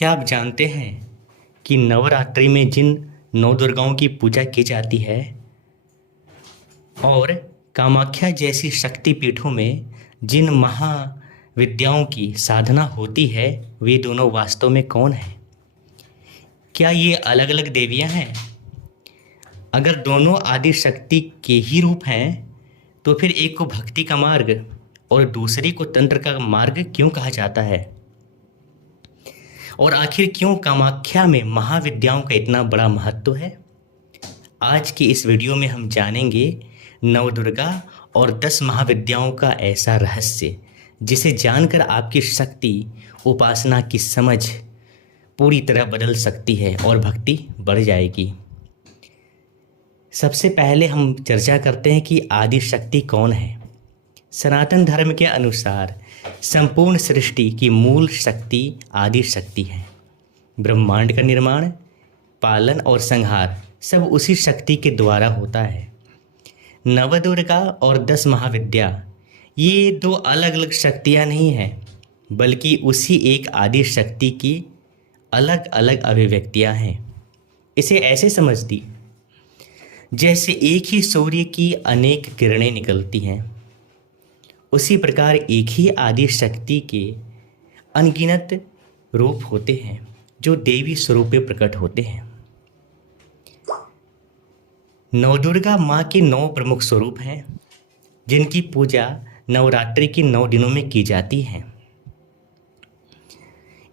क्या आप जानते हैं कि नवरात्रि में जिन नौ दुर्गाओं की पूजा की जाती है और कामाख्या जैसी शक्ति पीठों में जिन महाविद्याओं की साधना होती है, वे दोनों वास्तव में कौन हैं? क्या ये अलग अलग देवियां हैं? अगर दोनों आदि शक्ति के ही रूप हैं, तो फिर एक को भक्ति का मार्ग और दूसरी को तंत्र का मार्ग क्यों कहा जाता है? और आखिर क्यों कामाख्या में महाविद्याओं का इतना बड़ा महत्व है? आज की इस वीडियो में हम जानेंगे नवदुर्गा और 10 महाविद्याओं का ऐसा रहस्य जिसे जानकर आपकी शक्ति, उपासना की समझ पूरी तरह बदल सकती है और भक्ति बढ़ जाएगी। सबसे पहले हम चर्चा करते हैं कि आदि शक्ति कौन है। सनातन धर्म के अनुसार संपूर्ण सृष्टि की मूल शक्ति आदि शक्ति है। ब्रह्मांड का निर्माण, पालन और संहार सब उसी शक्ति के द्वारा होता है। नवदुर्गा और 10 महाविद्या ये दो अलग अलग शक्तियाँ नहीं हैं, बल्कि उसी एक आदि शक्ति की अलग अलग अभिव्यक्तियाँ हैं। इसे ऐसे समझ दी जैसे एक ही सूर्य की अनेक किरणें निकलती हैं, उसी प्रकार एक ही आदि शक्ति के अनगिनत रूप होते हैं जो देवी स्वरूप में प्रकट होते हैं। नवदुर्गा माँ के 9 प्रमुख स्वरूप हैं जिनकी पूजा नवरात्रि के 9 दिनों में की जाती है।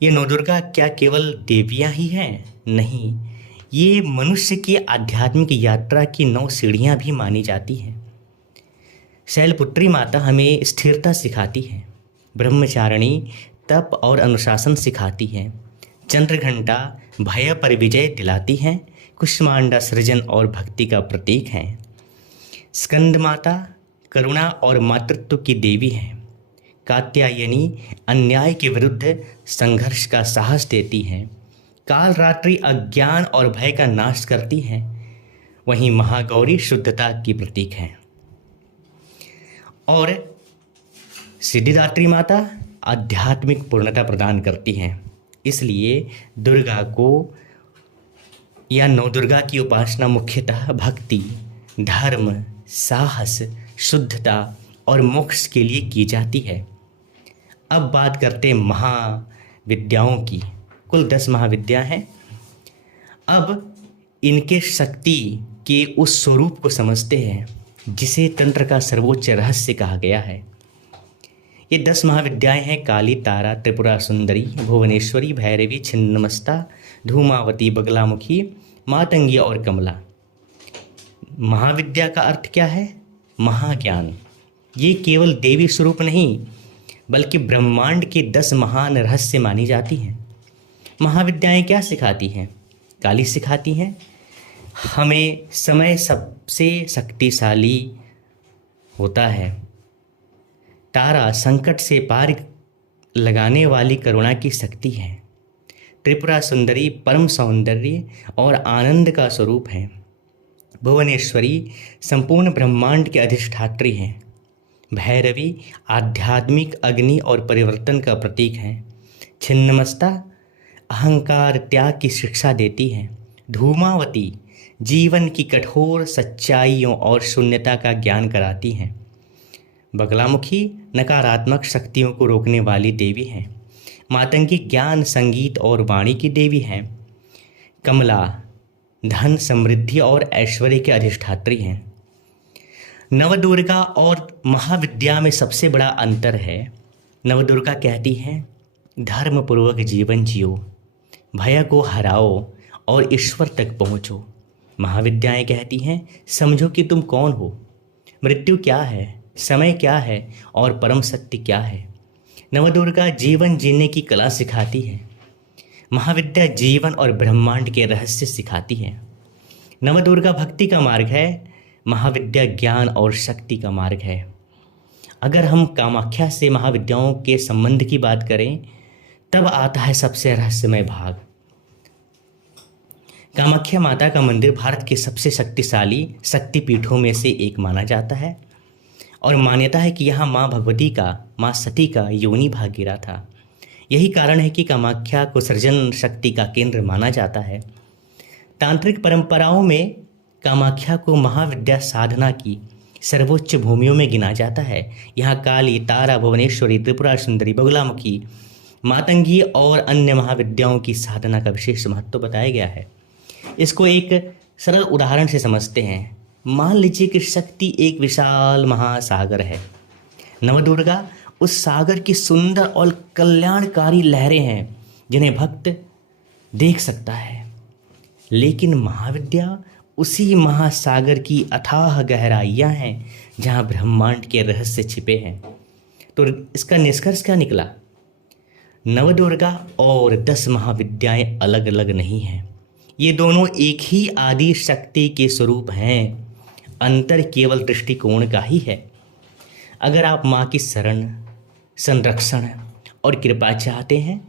ये नवदुर्गा क्या केवल देवियाँ ही हैं? नहीं, ये मनुष्य की आध्यात्मिक यात्रा की 9 सीढ़ियाँ भी मानी जाती हैं। शैलपुत्री माता हमें स्थिरता सिखाती है, ब्रह्मचारिणी तप और अनुशासन सिखाती है, चंद्रघंटा भय पर विजय दिलाती है, कुष्मांडा सृजन और भक्ति का प्रतीक है, स्कंद माता करुणा और मातृत्व की देवी हैं, कात्यायनी अन्याय के विरुद्ध संघर्ष का साहस देती हैं, काल रात्रि अज्ञान और भय का नाश करती हैं, वहीं महागौरी शुद्धता की प्रतीक हैं और सिद्धिदात्री माता आध्यात्मिक पूर्णता प्रदान करती हैं। इसलिए दुर्गा को या नवदुर्गा की उपासना मुख्यतः भक्ति, धर्म, साहस, शुद्धता और मोक्ष के लिए की जाती है। अब बात करते हैं महाविद्याओं की। कुल 10 महाविद्या हैं। अब इनके शक्ति के उस स्वरूप को समझते हैं जिसे तंत्र का सर्वोच्च रहस्य कहा गया है। ये 10 महाविद्याएं हैं: काली, तारा, त्रिपुरा सुंदरी, भुवनेश्वरी, भैरवी, छिन्नमस्ता, धूमावती, बगलामुखी, मातंगी और कमला। महाविद्या का अर्थ क्या है? महाज्ञान। ये केवल देवी स्वरूप नहीं, बल्कि ब्रह्मांड के 10 महान रहस्य मानी जाती हैं। महाविद्याएं क्या सिखाती हैं? काली सिखाती हैं हमें समय सबसे शक्तिशाली होता है। तारा संकट से पार लगाने वाली करुणा की शक्ति है। त्रिपुरा सुंदरी परम सौंदर्य और आनंद का स्वरूप है। भुवनेश्वरी संपूर्ण ब्रह्मांड के अधिष्ठात्री हैं। भैरवी आध्यात्मिक अग्नि और परिवर्तन का प्रतीक है। छिन्नमस्ता अहंकार त्याग की शिक्षा देती है। धूमावती जीवन की कठोर सच्चाइयों और शून्यता का ज्ञान कराती हैं। बगलामुखी नकारात्मक शक्तियों को रोकने वाली देवी हैं। मातंगी ज्ञान, संगीत और वाणी की देवी हैं। कमला धन, समृद्धि और ऐश्वर्य के अधिष्ठात्री हैं। नवदुर्गा और महाविद्या में सबसे बड़ा अंतर है, नवदुर्गा कहती हैं धर्मपूर्वक जीवन जियो, भय को हराओ और ईश्वर तक पहुँचो। महाविद्याएं कहती हैं समझो कि तुम कौन हो, मृत्यु क्या है, समय क्या है और परम सत्य क्या है। नवदुर्गा जीवन जीने की कला सिखाती है। महाविद्या जीवन और ब्रह्मांड के रहस्य सिखाती है। नवदुर्गा भक्ति का मार्ग है, महाविद्या ज्ञान और शक्ति का मार्ग है। अगर हम कामाख्या से महाविद्याओं के संबंध की बात करें, तब आता है सबसे रहस्यमय भाग। कामाख्या माता का मंदिर भारत के सबसे शक्तिशाली शक्तिपीठों में से एक माना जाता है और मान्यता है कि यहाँ माँ भगवती का, माँ सती का योनि भाग गिरा था। यही कारण है कि कामाख्या को सृजन शक्ति का केंद्र माना जाता है। तांत्रिक परंपराओं में कामाख्या को महाविद्या साधना की सर्वोच्च भूमियों में गिना जाता है। यहाँ काली, तारा, भुवनेश्वरी, त्रिपुरा सुंदरी, बगुलामुखी, मातंगी और अन्य महाविद्याओं की साधना का विशेष महत्व बताया गया है। इसको एक सरल उदाहरण से समझते हैं। मान लीजिए कि शक्ति एक विशाल महासागर है। नवदुर्गा उस सागर की सुंदर और कल्याणकारी लहरें हैं जिन्हें भक्त देख सकता है। लेकिन महाविद्या उसी महासागर की अथाह गहराइयाँ हैं जहाँ ब्रह्मांड के रहस्य छिपे हैं। तो इसका निष्कर्ष क्या निकला? नवदुर्गा और 10 महाविद्याएं अलग अलग नहीं हैं। ये दोनों एक ही आदि शक्ति के स्वरूप हैं। अंतर केवल दृष्टिकोण का ही है। अगर आप माँ की शरण, संरक्षण और कृपा चाहते हैं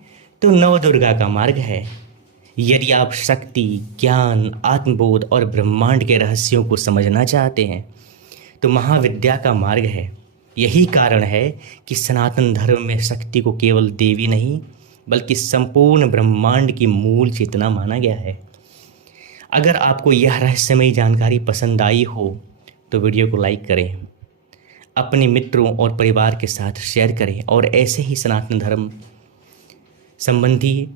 तो नवदुर्गा का मार्ग है। यदि आप शक्ति, ज्ञान, आत्मबोध और ब्रह्मांड के रहस्यों को समझना चाहते हैं तो महाविद्या का मार्ग है। यही कारण है कि सनातन धर्म में शक्ति को केवल देवी नहीं बल्कि संपूर्ण ब्रह्मांड की मूल चेतना माना गया है। अगर आपको यह रहस्यमयी जानकारी पसंद आई हो तो वीडियो को लाइक करें, अपने मित्रों और परिवार के साथ शेयर करें और ऐसे ही सनातन धर्म संबंधी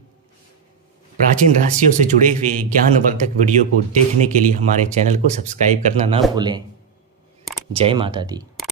प्राचीन रहस्यों से जुड़े हुए ज्ञानवर्धक वीडियो को देखने के लिए हमारे चैनल को सब्सक्राइब करना ना भूलें। जय माता दी।